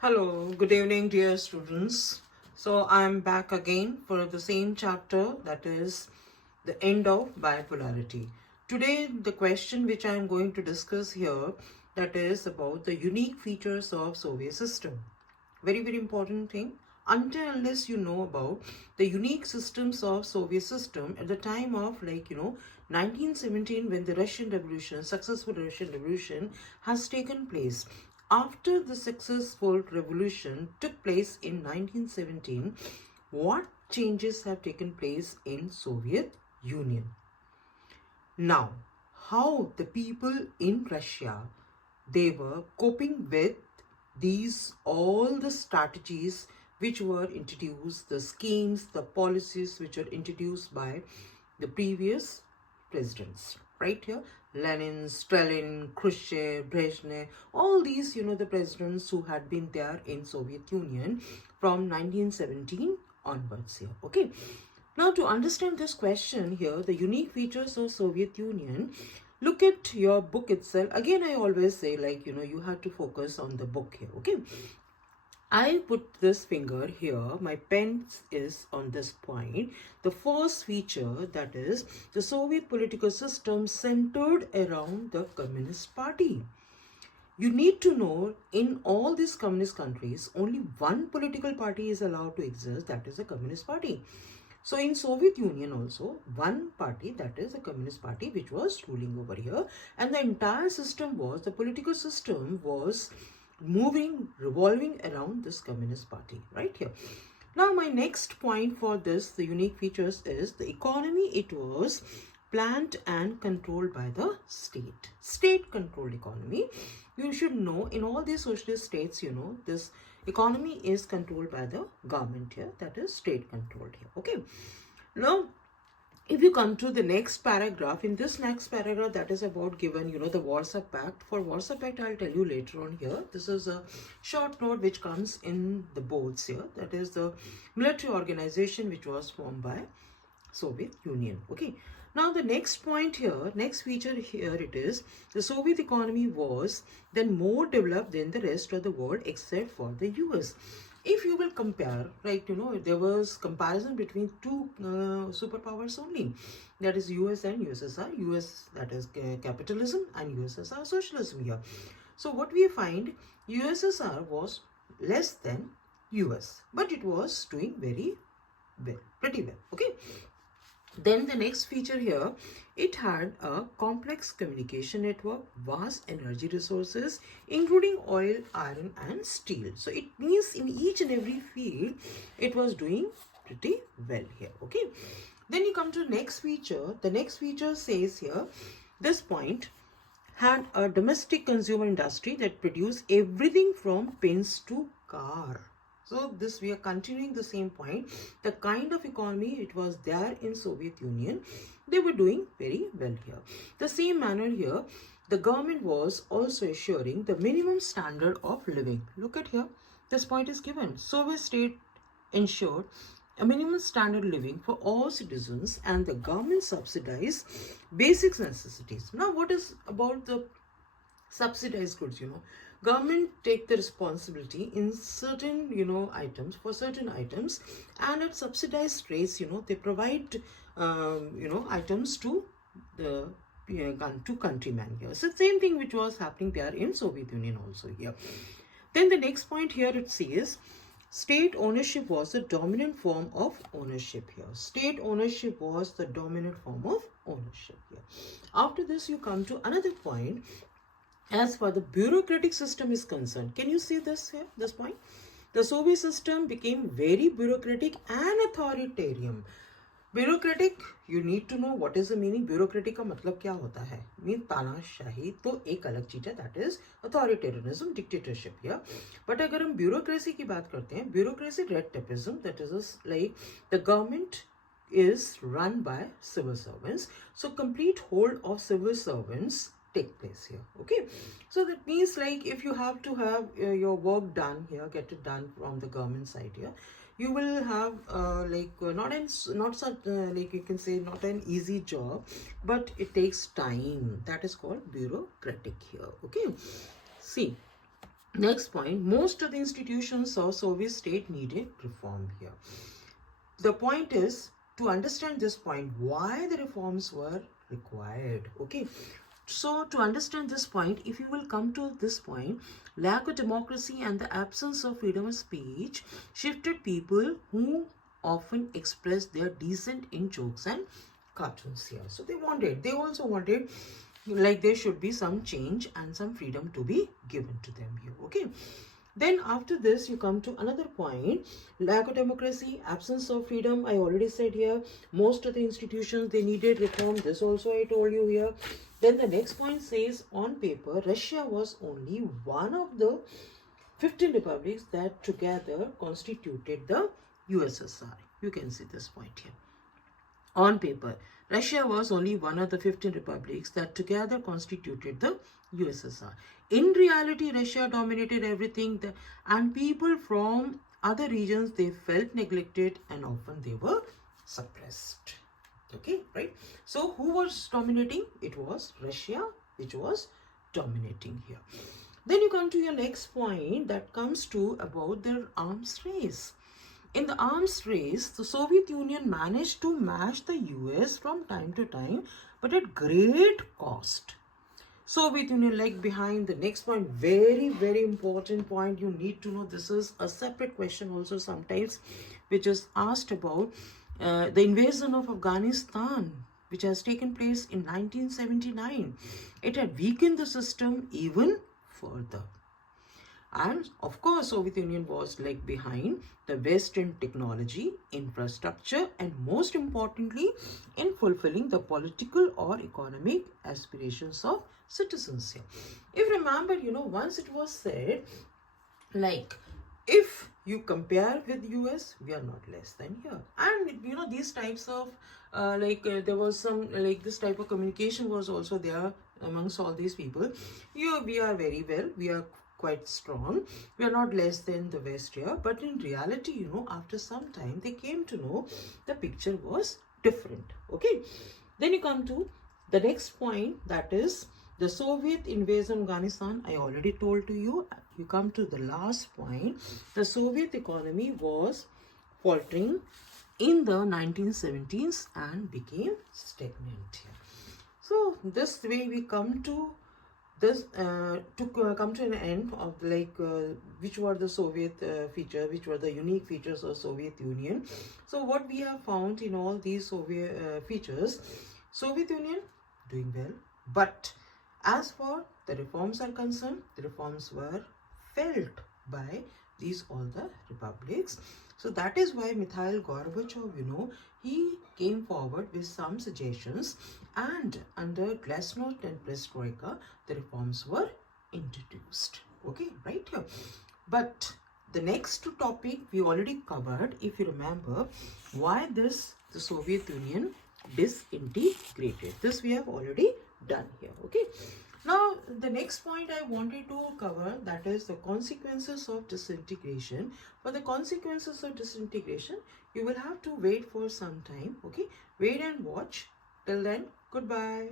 Hello, good evening, dear students. So I'm back again for the same chapter, that is the end of bipolarity. Today, the question which I am going to discuss here, that is about the unique features of Soviet system. Very important thing. Until unless you know about the unique systems of Soviet system at the time of 1917, when the Russian Revolution, successful Russian Revolution has taken place. After the successful revolution took place in 1917, what changes have taken place in Soviet Union? Now, how the people in Russia, they were coping with these all the strategies which were introduced, the schemes, the policies which were introduced by the previous presidents. Right here, Lenin, Stalin, Khrushchev, Brezhnev, all these, the presidents who had been there in Soviet Union from 1917 onwards here. Okay. Now, to understand this question here, the unique features of Soviet Union, look at your book itself. Again, I always say, you have to focus on the book here, okay? I put this finger here, my pen is on this point. The first feature, that is, the Soviet political system centered around the Communist Party. You need to know, in all these communist countries, only one political party is allowed to exist, that is the Communist Party. So in Soviet Union also, one party, that is the Communist Party, which was ruling over here, and the entire system was, the political system was revolving around this Communist Party, right here. Now my next point for this, the unique features, is the economy. It was planned and controlled by the state. State-controlled economy. You should know, in all these socialist states, this economy is controlled by the government here, that is state controlled here. Okay. Now, if you come to the next paragraph, in this next paragraph, that is about given, the Warsaw Pact. For Warsaw Pact, I'll tell you later on here. This is a short note which comes in the boards here. That is the military organization which was formed by Soviet Union. Okay. Now the next point here, next feature here, it is the Soviet economy was then more developed than the rest of the world except for the US. If you will compare, there was comparison between two superpowers only, that is US and USSR. US, that is capitalism, and USSR socialism here. So what we find, USSR was less than US, but it was doing very well, pretty well. Okay. Then the next feature here, it had a complex communication network, vast energy resources, including oil, iron and steel. So it means in each and every field, it was doing pretty well here. Okay. Then you come to the next feature. The next feature says here, this point had a domestic consumer industry that produced everything from pens to car. So this, we are continuing the same point. The kind of economy it was there in Soviet Union, they were doing very well here. The same manner here, the government was also assuring the minimum standard of living. Look at here, this point is given. Soviet state ensured a minimum standard living for all citizens, and the government subsidized basic necessities. Now, what is about the subsidized goods? Government take the responsibility in certain items, for certain items, and at subsidized rates they provide items to the to countrymen here. So same thing which was happening there in Soviet Union also here. Then the next point here, it says state ownership was the dominant form of ownership here. State ownership was the dominant form of ownership here. After this, you come to another point. As far the bureaucratic system is concerned, can you see this here, this point? The Soviet system became very bureaucratic and authoritarian. Bureaucratic, you need to know what is the meaning. Bureaucratic का मतलब क्या होता है? Mean तानाशाही तो एक अलग चीज है, that is authoritarianism, dictatorship here. But अगर हम bureaucracy की बात करते हैं, bureaucracy red tapeism, that is like the government is run by civil servants. So complete hold of civil servants take place here. Okay. So that means if you have to have your work done here, get it done from the government side here, you will have not such you can say not an easy job, but it takes time. That is called bureaucratic here. Okay. See, Next point, most of the institutions of Soviet state needed reform here. The point is to understand this point, why the reforms were required. Okay. So to understand this point, if you will come to this point, lack of democracy and the absence of freedom of speech shifted people who often expressed their dissent in jokes and cartoons here. So they also wanted, like, there should be some change and some freedom to be given to them here. Okay. Then after this, you come to another point, lack of democracy, absence of freedom. I already said here, most of the institutions, they needed reform. This also I told you here. Then the next point says, on paper, Russia was only one of the 15 republics that together constituted the USSR. You can see this point here. On paper, Russia was only one of the 15 republics that together constituted the USSR. In reality, Russia dominated everything, and people from other regions, they felt neglected and often they were suppressed. Okay, right? So who was dominating? It was Russia which was dominating here. Then you come to your next point that comes to about their arms race. In the arms race, the Soviet Union managed to match the US from time to time, but at great cost. Soviet Union lag behind. The next point, very, very important point you need to know. This is a separate question also sometimes, which is asked about the invasion of Afghanistan, which has taken place in 1979. It had weakened the system even further. And of course, Soviet Union was lag behind the West in technology, infrastructure, and most importantly, in fulfilling the political or economic aspirations of citizens here. If you remember, once it was said, like, if you compare with US, we are not less than here. And these types of there was some, like, this type of communication was also there amongst all these people. We are very well, we are quite strong, we are not less than the West here. But in reality, after some time, they came to know the picture was different. Okay. Then you come to the next point, that is the Soviet invasion of Afghanistan. I already told to you. You come to the last point, the Soviet economy was faltering in the 1970s and became stagnant here. So this way we come to this come to an end of which were the Soviet features, which were the unique features of Soviet Union. So what we have found in all these Soviet features, Soviet Union doing well, but as for the reforms are concerned, the reforms were felt by all the republics. So that is why Mikhail Gorbachev, he came forward with some suggestions, and under Glasnost and Perestroika, the reforms were introduced. Okay, right here. But the next topic we already covered, if you remember, why the Soviet Union disintegrated. This we have already done here. Okay. Now, the next point I wanted to cover, that is the consequences of disintegration. For the consequences of disintegration, you will have to wait for some time. Okay, wait and watch. Till then, goodbye.